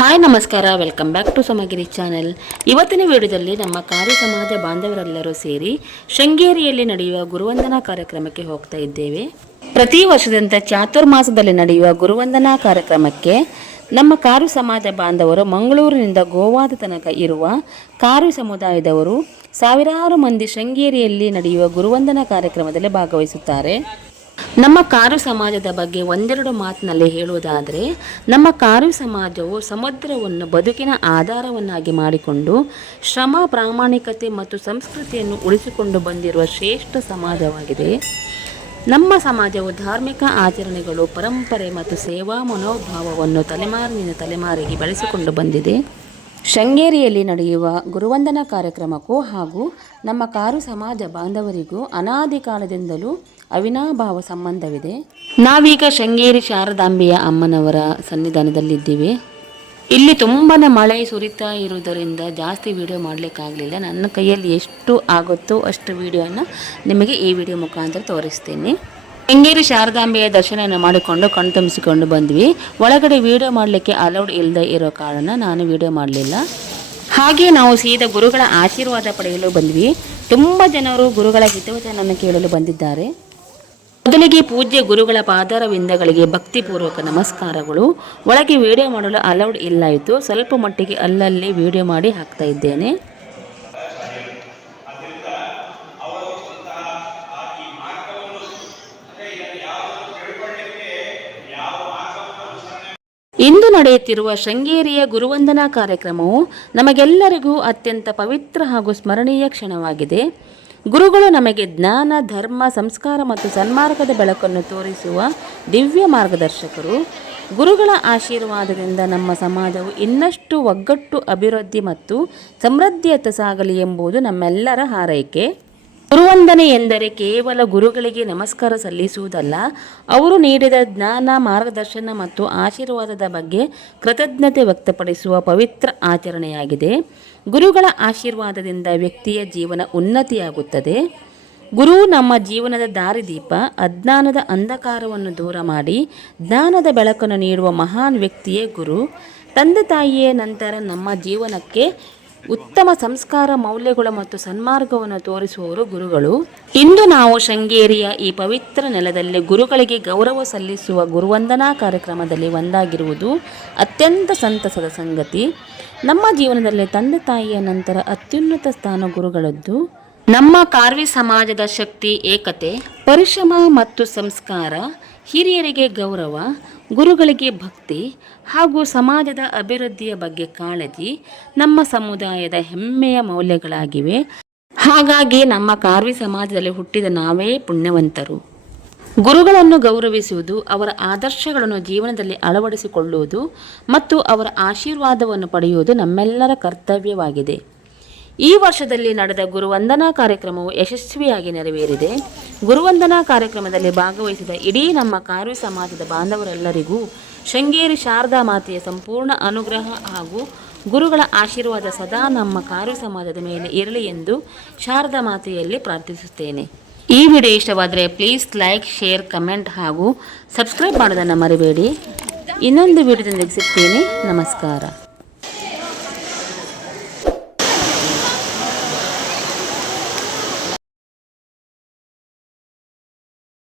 Hi ನಮಸ್ಕಾರ, welcome back to ಸಮಗಿರಿ channel. ಇವತ್ತಿನ ವಿಡಿಯೋದಲ್ಲಿ ನಮ್ಮ ಕಾರ್ಯ ಸಮಾಜ ಬಾಂಧವರೆಲ್ಲರೂ ಸೇರಿ ಶೃಂಗೇರಿಯಲ್ಲಿ ನಡೆಯುವ ಗುರುವಂದನಾ ಕಾರ್ಯಕ್ರಮಕ್ಕೆ ಹೋಗ್ತಾ ಇದ್ದೇವೆ. ಪ್ರತಿ ವರ್ಷದಂತೆ ಚಾತುರ್ಮಾಸದಲ್ಲಿ ನಡೆಯುವ ಗುರುವಂದನಾ ಕಾರ್ಯಕ್ರಮಕ್ಕೆ ನಮ್ಮ ಕಾರ್ಯ ಸಮಾಜ ಬಾಂಧವರು ಮಂಗಳೂರಿನಿಂದ ಗೋವಾದ ತನಕ ಇರುವ ಕಾರ್ಯ ಸಮುದಾಯದವರು ಸಾವಿರಾರು ಮಂದಿ ಶೃಂಗೇರಿಯಲ್ಲಿ ನಡೆಯುವ ಗುರುವಂದನಾ ಕಾರ್ಯಕ್ರಮದಲ್ಲಿ ಭಾಗವಹಿಸುತ್ತಾರೆ. ನಮ್ಮ ಕಾರ್ಯ ಸಮಾಜದ ಬಗ್ಗೆ ಒಂದೆರಡು ಮಾತಿನಲ್ಲಿ ಹೇಳುವುದಾದರೆ, ನಮ್ಮ ಕಾರ್ಯ ಸಮಾಜವು ಸಮುದ್ರವನ್ನು ಬದುಕಿನ ಆಧಾರವನ್ನಾಗಿ ಮಾಡಿಕೊಂಡು ಶ್ರಮ, ಪ್ರಾಮಾಣಿಕತೆ ಮತ್ತು ಸಂಸ್ಕೃತಿಯನ್ನು ಉಳಿಸಿಕೊಂಡು ಬಂದಿರುವ ಶ್ರೇಷ್ಠ ಸಮಾಜವಾಗಿದೆ. ನಮ್ಮ ಸಮಾಜವು ಧಾರ್ಮಿಕ ಆಚರಣೆಗಳು, ಪರಂಪರೆ ಮತ್ತು ಸೇವಾ ಮನೋಭಾವವನ್ನು ತಲೆಮಾರಿನಿಂದ ತಲೆಮಾರಿಗೆ ಬೆಳೆಸಿಕೊಂಡು ಬಂದಿದೆ. ಶೃಂಗೇರಿಯಲ್ಲಿ ನಡೆಯುವ ಗುರುವಂದನಾ ಕಾರ್ಯಕ್ರಮಕ್ಕೂ ಹಾಗೂ ನಮ್ಮ ಕಾರ್ಯ ಸಮಾಜ ಬಾಂಧವರಿಗೂ ಅನಾದಿ ಕಾಲದಿಂದಲೂ ಅವಿನಾಭಾವ ಸಂಬಂಧವಿದೆ. ನಾವೀಗ ಶೃಂಗೇರಿ ಶಾರದಾಂಬೆಯ ಅಮ್ಮನವರ ಸನ್ನಿಧಾನದಲ್ಲಿದ್ದೀವಿ. ಇಲ್ಲಿ ತುಂಬಾ ಮಳೆ ಸುರಿತಾ ಇರುವುದರಿಂದ ಜಾಸ್ತಿ ವಿಡಿಯೋ ಮಾಡಲಿಕ್ಕಾಗಲಿಲ್ಲ. ನನ್ನ ಕೈಯಲ್ಲಿ ಎಷ್ಟು ಆಗುತ್ತೋ ಅಷ್ಟು ವಿಡಿಯೋನ ನಿಮಗೆ ಈ ವಿಡಿಯೋ ಮುಖಾಂತರ ತೋರಿಸ್ತೇನೆ. ಶೃಂಗೇರಿ ಶಾರದಾಂಬೆಯ ದರ್ಶನ ಮಾಡಿಕೊಂಡು ಕಣ್ತುಂಬಿಸಿಕೊಂಡು ಬಂದ್ವಿ. ಒಳಗಡೆ ವಿಡಿಯೋ ಮಾಡಲಿಕ್ಕೆ ಅಲೌಡ್ ಇಲ್ಲದೆ ಇರೋ ಕಾರಣ ನಾನು ವಿಡಿಯೋ ಮಾಡಲಿಲ್ಲ. ಹಾಗೆ ನಾವು ಸೀದಾ ಗುರುಗಳ ಆಶೀರ್ವಾದ ಪಡೆಯಲು ಬಂದ್ವಿ. ತುಂಬ ಜನರು ಗುರುಗಳ ಹಿತವಚನವನ್ನು ಕೇಳಲು ಬಂದಿದ್ದಾರೆ. ಮೊದಲಿಗೆ ಪೂಜ್ಯ ಗುರುಗಳ ಪಾದಾರವಿಂದಗಳಿಗೆ ಭಕ್ತಿಪೂರ್ವಕ ನಮಸ್ಕಾರಗಳು. ಒಳಗೆ ವಿಡಿಯೋ ಮಾಡಲು ಅಲೌಡ್ ಇಲ್ಲಾಯಿತು. ಸ್ವಲ್ಪ ಮಟ್ಟಿಗೆ ಅಲ್ಲಲ್ಲಿ ವಿಡಿಯೋ ಮಾಡಿ ಹಾಕ್ತಾ ಇದ್ದೇನೆ. ಇಂದು ನಡೆಯುತ್ತಿರುವ ಶೃಂಗೇರಿಯ ಗುರುವಂದನಾ ಕಾರ್ಯಕ್ರಮವು ನಮಗೆಲ್ಲರಿಗೂ ಅತ್ಯಂತ ಪವಿತ್ರ ಹಾಗೂ ಸ್ಮರಣೀಯ ಕ್ಷಣವಾಗಿದೆ. ಗುರುಗಳು ನಮಗೆ ಜ್ಞಾನ, ಧರ್ಮ, ಸಂಸ್ಕಾರ ಮತ್ತು ಸನ್ಮಾರ್ಗದ ಬೆಳಕನ್ನು ತೋರಿಸುವ ದಿವ್ಯ ಮಾರ್ಗದರ್ಶಕರು. ಗುರುಗಳ ಆಶೀರ್ವಾದದಿಂದ ನಮ್ಮ ಸಮಾಜವು ಇನ್ನಷ್ಟು ಒಗ್ಗಟ್ಟು, ಅಭಿವೃದ್ಧಿ ಮತ್ತು ಸಮೃದ್ಧಿಯತ್ತ ಸಾಗಲಿ ಎಂಬುದು ನಮ್ಮೆಲ್ಲರ ಹಾರೈಕೆ. ಗುರುವಂದನೆ ಎಂದರೆ ಕೇವಲ ಗುರುಗಳಿಗೆ ನಮಸ್ಕಾರ ಸಲ್ಲಿಸುವುದಲ್ಲ, ಅವರು ನೀಡಿದ ಜ್ಞಾನ, ಮಾರ್ಗದರ್ಶನ ಮತ್ತು ಆಶೀರ್ವಾದದ ಬಗ್ಗೆ ಕೃತಜ್ಞತೆ ವ್ಯಕ್ತಪಡಿಸುವ ಪವಿತ್ರ ಆಚರಣೆಯಾಗಿದೆ. ಗುರುಗಳ ಆಶೀರ್ವಾದದಿಂದ ವ್ಯಕ್ತಿಯ ಜೀವನ ಉನ್ನತಿಯಾಗುತ್ತದೆ. ಗುರು ನಮ್ಮ ಜೀವನದ ದಾರಿದೀಪ. ಅಜ್ಞಾನದ ಅಂಧಕಾರವನ್ನು ದೂರ ಮಾಡಿ ಜ್ಞಾನದ ಬೆಳಕನ್ನು ನೀಡುವ ಮಹಾನ್ ವ್ಯಕ್ತಿಯೇ ಗುರು. ತಂದೆ ತಾಯಿಯ ನಂತರ ನಮ್ಮ ಜೀವನಕ್ಕೆ ಉತ್ತಮ ಸಂಸ್ಕಾರ, ಮೌಲ್ಯಗಳು ಮತ್ತು ಸನ್ಮಾರ್ಗವನ್ನು ತೋರಿಸುವವರು ಗುರುಗಳು. ಇಂದು ನಾವು ಶೃಂಗೇರಿಯ ಈ ಪವಿತ್ರ ನೆಲದಲ್ಲಿ ಗುರುಗಳಿಗೆ ಗೌರವ ಸಲ್ಲಿಸುವ ಗುರುವಂದನಾ ಕಾರ್ಯಕ್ರಮದಲ್ಲಿ ಒಂದಾಗಿರುವುದು ಅತ್ಯಂತ ಸಂತಸದ ಸಂಗತಿ. ನಮ್ಮ ಜೀವನದಲ್ಲಿ ತಂದೆ ತಾಯಿಯ ನಂತರ ಅತ್ಯುನ್ನತ ಸ್ಥಾನ ಗುರುಗಳದ್ದು. ನಮ್ಮ ಕಾರ್ಯ ಸಮಾಜದ ಶಕ್ತಿ ಏಕತೆ, ಪರಿಶ್ರಮ ಮತ್ತು ಸಂಸ್ಕಾರ, ಹಿರಿಯರಿಗೆ ಗೌರವ, ಗುರುಗಳಿಗೆ ಭಕ್ತಿ ಹಾಗೂ ಸಮಾಜದ ಅಭಿವೃದ್ಧಿಯ ಬಗ್ಗೆ ಕಾಳಜಿ ನಮ್ಮ ಸಮುದಾಯದ ಹೆಮ್ಮೆಯ ಮೌಲ್ಯಗಳಾಗಿವೆ. ಹಾಗಾಗಿ ನಮ್ಮ ಕಾರ್ಯ ಸಮಾಜದಲ್ಲಿ ಹುಟ್ಟಿದ ನಾವೇ ಪುಣ್ಯವಂತರು. ಗುರುಗಳನ್ನು ಗೌರವಿಸುವುದು, ಅವರ ಆದರ್ಶಗಳನ್ನು ಜೀವನದಲ್ಲಿ ಅಳವಡಿಸಿಕೊಳ್ಳುವುದು ಮತ್ತು ಅವರ ಆಶೀರ್ವಾದವನ್ನು ಪಡೆಯುವುದು ನಮ್ಮೆಲ್ಲರ ಕರ್ತವ್ಯವಾಗಿದೆ. ಈ ವರ್ಷದಲ್ಲಿ ನಡೆದ ಗುರುವಂದನಾ ಕಾರ್ಯಕ್ರಮವು ಯಶಸ್ವಿಯಾಗಿ ನೆರವೇರಿದೆ. ಗುರುವಂದನಾ ಕಾರ್ಯಕ್ರಮದಲ್ಲಿ ಭಾಗವಹಿಸಿದ ಇಡೀ ನಮ್ಮ ಕಾರ್ಯ ಸಮಾಜದ ಬಾಂಧವರೆಲ್ಲರಿಗೂ ಶೃಂಗೇರಿ ಶಾರದಾ ಮಾತೆಯ ಸಂಪೂರ್ಣ ಅನುಗ್ರಹ ಹಾಗೂ ಗುರುಗಳ ಆಶೀರ್ವಾದ ಸದಾ ನಮ್ಮ ಕಾರ್ಯ ಸಮಾಜದ ಮೇಲೆ ಇರಲಿ ಎಂದು ಶಾರದಾ ಮಾತೆಯಲ್ಲಿ ಪ್ರಾರ್ಥಿಸುತ್ತೇನೆ. ಈ ವಿಡಿಯೋ ಇಷ್ಟವಾದರೆ ಪ್ಲೀಸ್ ಲೈಕ್, ಶೇರ್, ಕಮೆಂಟ್ ಹಾಗೂ ಸಬ್ಸ್ಕ್ರೈಬ್ ಮಾಡೋದನ್ನು ಮರಿಬೇಡಿ. ಇನ್ನೊಂದು ವಿಡಿಯೋದೊಂದಿಗೆ ಸಿಗ್ತೀನಿ. ನಮಸ್ಕಾರ.